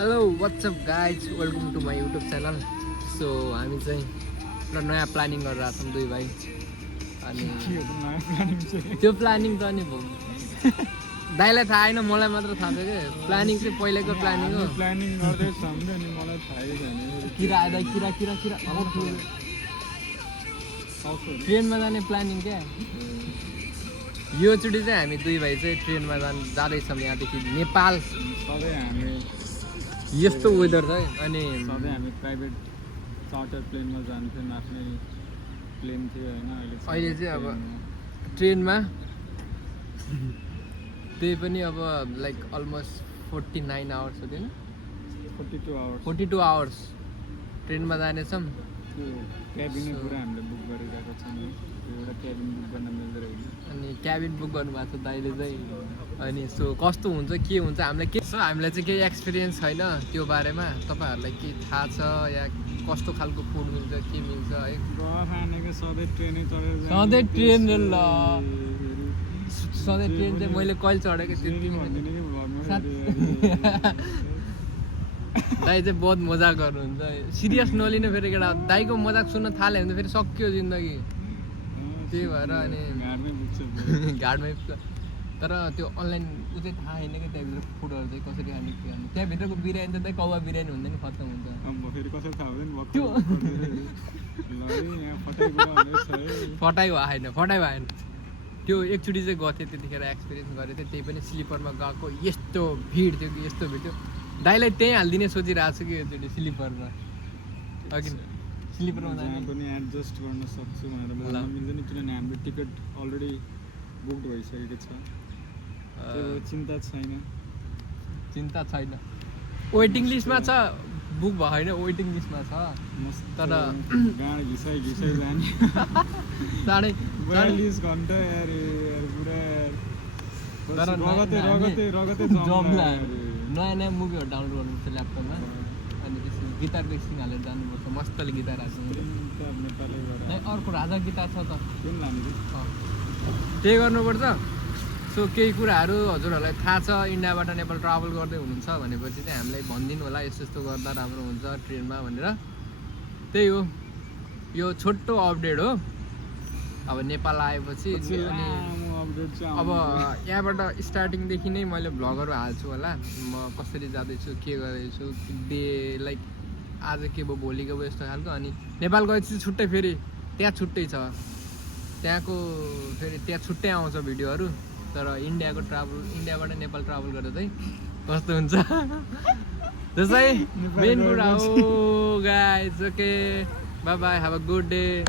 Hello what's up guys welcome to my YouTube channel. So हामी चाहिँ एउटा नयाँ प्लानिङ गरेर आएको छौँ दुई भाइ। अनि त्यो प्लानिङ त अनि दाइलाई थाहा होइन, मलाई मात्र थाहा छ कि प्लानिङ चाहिँ पहिलेको प्लानिङ हो। प्लानिङ गर्दैछ भने अनि मलाई थाहै छैन। किरा आइदा किरा किरा किरा ट्रेनमा जाने प्लानिङ क्या। योचोटि चाहिँ हामी दुई भाइ चाहिँ ट्रेनमा जाँदैछौँ यहाँदेखि नेपाल। सधैँ हामी यस्तो वेदर छ है। अनि सधैँ हामी प्राइभेट चार्टर प्लेनमा जान्थ्यौँ, आफ्नै प्लेन थियो होइन। अहिले चाहिँ अब ट्रेनमा त्यही पनि अब लाइक अलमोस्ट 49 आवर्स हुँदैन, 42 आवर्स ट्रेनमा जानेछौँ। त्यो क्याबिनै पुरा हामीले बुक गरिरहेको छौँ। एउटा क्याबिन बुक गर्न मिल्दो रहेछ। अनि क्याबिन बुक गर्नुभएको छ दाइले चाहिँ। अनि सो कस्तो हुन्छ के हुन्छ हामीलाई चाहिँ केही एक्सपिरियन्स छैन त्यो बारेमा। तपाईँहरूलाई के थाहा छ या कस्तो खालको फुड मिल्छ के मिल्छ है? खानेको सधैँ ट्रेनै चढेर सधैँ ट्रेन सधैँ ट्रेन चाहिँ मैले कहिले चढेको त्यति दाइ चाहिँ बहुत मजाक गर्नुहुन्छ। सिरियस नलिनु फेरि केटा दाइको मजाक सुन्न थाल्यो भने त फेरि सक्यो जिन्दगी। त्यही भएर अनि घाटमै पुग्छ। तर त्यो अनलाइन ऊ चाहिँ थाहा छैन कि त्यहाँभित्र फुडहरू चाहिँ कसरी खाने के खाने। त्यहाँभित्रको बिरयानी त कौवा बिरयानी हुँदैन, खत्तम हुन्छ। फेरि कसरी थाहा हुँदैन त्यो फटाइ भएन त्यो एकचोटि चाहिँ गएको थिएँ, त्यतिखेर एक्सपिरियन्स गरेको थिएँ। त्यही पनि स्लिपरमा गएको, यस्तो भिड थियो कि यस्तो भिड थियो। दाइलाई त्यहीँ हालिदिने सोचिरहेको छु कि एकचोटि स्लिपरमा अघि स्लिपरमा जहाँ पनि एडजस्ट गर्न सक्छु भनेर भन्न मिल्दैन, किनभने हाम्रो टिकट अलरेडी बुक्ड भइसकेको छ। चिन्ता छैन। वेटिङ लिस्टमा छ, बुक भएन, वेटिङ लिस्टमा छ। तर गाडी घिसाइ जाने 42 घन्टा यार पुरा रगतै जम्ला। नयाँ मुभीहरू डाउनलोड गर्नुपर्छ ल्यापटपमा। अनि त्यसपछि गिटारको स्ट्रिङ हालेर जानुपर्छ, मस्तले गिटार हाल्छ। अर्को राजा गिटार छ त, त्यही गर्नुपर्छ। सो केही कुराहरू हजुरहरूलाई थाहा छ इन्डियाबाट नेपाल ट्राभल गर्दै हुनुहुन्छ भनेपछि चाहिँ हामीलाई भनिदिनु होला, यस्तो यस्तो गर्दा राम्रो हुन्छ ट्रेनमा भनेर। त्यही हो, यो छोटो अपडेट हो। अब नेपाल आएपछि अनि अब यहाँबाट स्टार्टिङदेखि नै मैले भ्लगहरू हाल्छु होला, म कसरी जाँदैछु के गर्दैछु डे लाइक आज के भयो भोलि के भयो यस्तो खालको। अनि नेपाल गएपछि छुट्टै फेरि त्यहाँ छुट्टै छ, त्यहाँको फेरि त्यहाँ छुट्टै आउँछ भिडियोहरू। तर इन्डियाबाट नेपाल ट्राभल गर्दा चाहिँ कस्तो हुन्छ त्यसै मेन कुरा हो guys. Okay by by, have a good day.